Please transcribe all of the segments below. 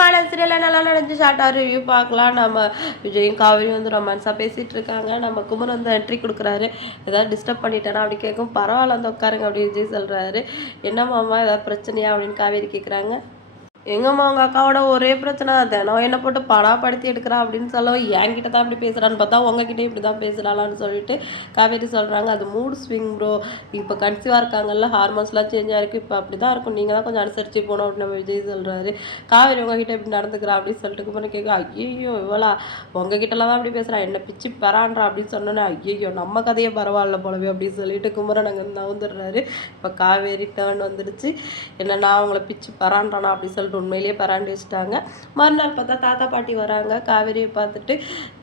Model சீரியலில் நல்லா நடந்துச்சு. ஷார்ட்டாக ரிவ்யூ பார்க்கலாம். நம்ம விஜயும் காவிரியும் வந்து ரொமான்ஸாக பேசிகிட்டு இருக்காங்க. நம்ம குமர் வந்து என்ட்ரி கொடுக்குறாரு. ஏதாவது டிஸ்டர்ப் பண்ணிட்டேனா அப்படி கேட்கும். பரவாயில்ல வந்து உட்காருங்க அப்படின்னு விஜய் சொல்கிறாரு என்ன மாமா ஏதாவது பிரச்சனையா அப்படின்னு காவேரி கேட்குறாங்க எங்கம்மா உங்கள் அக்காவோட ஒரே பிரச்சனை தினம் என்னை போட்டு படாப்படுத்தி எடுக்கிறா அப்படின்னு சொல்லவும் என்கிட்ட தான் இப்படி பேசுகிறான்னு பார்த்தா உங்ககிட்ட இப்படி தான் பேசுகிறாளான்னு சொல்லிட்டு காவேரி சொல்கிறாங்க அது மூட் ஸ்விங் ப்ரோ இப்போ கன்சீவாக இருக்காங்கல்ல ஹார்மோன்ஸ்லாம் சேஞ்ச் ஆகிருக்கு இப்போ அப்படி தான் இருக்கும். நீங்கள் தான் கொஞ்சம் அனுசரித்து போகணும் அப்படின்னு நம்ம விஜய் சொல்கிறாரு காவேரி உங்ககிட்ட இப்படி நடந்துக்கிறா அப்படின்னு சொல்லிட்டு குமரன் கேட்க ஐயோ இவளா உங்ககிட்டலாம் தான் அப்படி பேசுகிறா என்ன பிச்சு பெறான்றா அப்படின்னு சொன்னோன்னே ஐயோ நம்ம கதையே பரவாயில்ல போலவே அப்படின்னு சொல்லிட்டு குமரன் அங்கே நவுந்துடுறாரு. இப்போ காவேரி டேர்ன் வந்துடுச்சு என்ன நான் அவங்கள பிச்சு பரான்றானா அப்படின்னு சொல்லிட்டு உண்மையிலேயே பராண்டி வச்சுட்டாங்க மறுநாள் பார்த்தா தாத்தா பாட்டி வராங்க. காவேரியை பார்த்துட்டு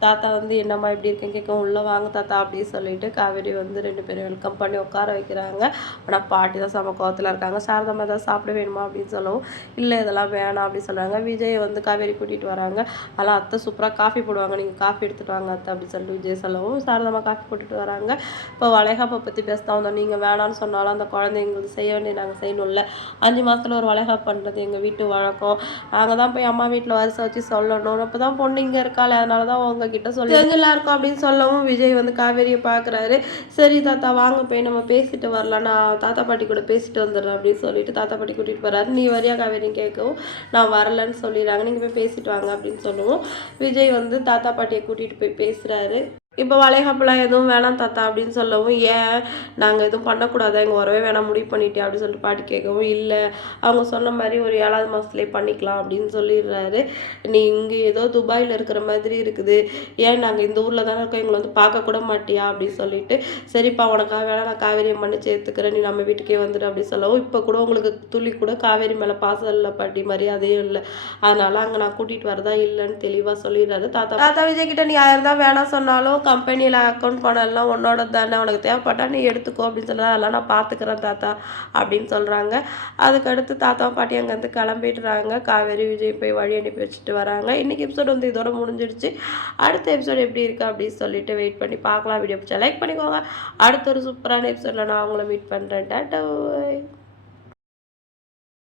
தாத்தா வந்து என்னம்மா இப்படி இருக்கேன் கேட்கும் உள்ளே வாங்க தாத்தா அப்படின்னு சொல்லிட்டு காவேரி வந்து ரெண்டு பேரும் வெல்கம் பண்ணி உட்கார வைக்கிறாங்க. ஆனால் பாட்டி தான் சம கோவத்தில் இருக்காங்க. சாரதம்மா ஏதாவது சாப்பிட வேணுமா? அப்படின்னு சொல்லவும் இல்லை இதெல்லாம் வேணாம் அப்படின்னு சொல்கிறாங்க விஜய் வந்து காவேரி கூட்டிகிட்டு வராங்க. அதெல்லாம் அத்தை சூப்பராக காஃபி போடுவாங்க. நீங்கள் காஃபி எடுத்துகிட்டு வாங்க அத்தை அப்படின்னு சொல்லிட்டு விஜய் சொல்லவும் சாரதம்மா காஃபி போட்டுட்டு வராங்க. இப்போ வளைகாப்பை பற்றி பேச வந்தோம். நீங்கள் வேணான்னு சொன்னாலும் அந்த குழந்தை எங்களுக்கு செய்ய வேண்டிய நாங்கள் செய்யணும்ல. அஞ்சு மாதத்தில் ஒரு வளைகாப்பு பண்ணுறது எங்கள் வீட்டு வழக்கம். நாங்கள் தான் போய் அம்மா வீட்டில் வரிசை வச்சு சொல்லணும். அப்போ தான் பொண்ணு இங்கே இருக்காள் அதனால தான் உங்ககிட்ட சொல்லி எங்கெல்லாம் இருக்கும் அப்படின்னு சொல்லவும் விஜய் வந்து காவேரியை பார்க்குறாரு சரி தாத்தா வாங்க போய் நம்ம பேசிட்டு வரலாம். நான் தாத்தா பாட்டி கூட பேசிட்டு வந்துடுறேன் அப்படின்னு சொல்லிட்டு தாத்தா பாட்டி கூட்டிகிட்டு போகிறாரு நீ வரியா காவேரின்னு கேட்கவும் நான் வரலன்னு சொல்லிடுறாங்க. நீங்கள் போய் பேசிட்டு வாங்க அப்படின்னு சொல்லுவோம் விஜய் வந்து தாத்தா பாட்டியை கூட்டிகிட்டு போய் பேசுகிறாரு இப்போ வளைகாப்பெல்லாம் எதுவும் வேணாம் தாத்தா அப்படின்னு சொல்லவும் ஏன் நாங்கள் எதுவும் பண்ணக்கூடாதா? எங்கள் உறவே வேணாம் முடிவு பண்ணிட்டேன் அப்படின்னு சொல்லிட்டு பாட்டி கேட்கவும் இல்லை அவங்க சொன்ன மாதிரி ஒரு ஏழாவது மாதத்துலேயே பண்ணிக்கலாம் அப்படின்னு சொல்லிடுறாரு. நீ இங்கே ஏதோ துபாயில் இருக்கிற மாதிரி இருக்குது. ஏன் நாங்கள் இந்த ஊரில் தானே இருக்கோம்? எங்களை வந்து பார்க்க கூட மாட்டியா? அப்படின்னு சொல்லிட்டு சரிப்பா உனக்காக வேணாம் நான் காவேரியை மன்னிச்சு ஏற்றுக்கிறேன் நீ நம்ம வீட்டுக்கே வந்துடு அப்படின்னு சொல்லவும் இப்போ கூட உங்களுக்கு துளி கூட காவேரி மேலே பாசம் இல்லை பாட்டி மரியாதையும் இல்லை. அதனால அங்கே நான் கூட்டிகிட்டு வரதா இல்லைன்னு தெளிவாக சொல்லிடுறாரு தாத்தா. தாத்தா விஜய் கிட்ட நீ ஆயிரம் தான் வேணாம் சொன்னாலும் கம்பெனியில் அக்கௌண்ட் பணம் எல்லாம் உன்னோட தானே உனக்கு தேவைப்பட்டா நீ எடுத்துக்கோ அப்படின்னு சொல்லி அதெல்லாம் நான் பார்த்துக்கிறேன் தாத்தா அப்படின்னு சொல்கிறாங்க அதுக்கடுத்து தாத்தா பாட்டி அங்கேருந்து கிளம்பிடுறாங்க. காவேரி விஜய் போய் வழி அனுப்பி வச்சுட்டு வராங்க. இன்றைக்கி எபிசோட் வந்து இதோட முடிஞ்சிடுச்சு. அடுத்த எபிசோட் எப்படி இருக்குது அப்படின்னு சொல்லிட்டு வெயிட் பண்ணி பார்க்கலாம். வீடியோ பிடிச்சா லைக் பண்ணிக்கோங்க. அடுத்த ஒரு சூப்பரான எபிசோடில் நான் அவங்கள மீட் பண்ணுறேன் டாட்டா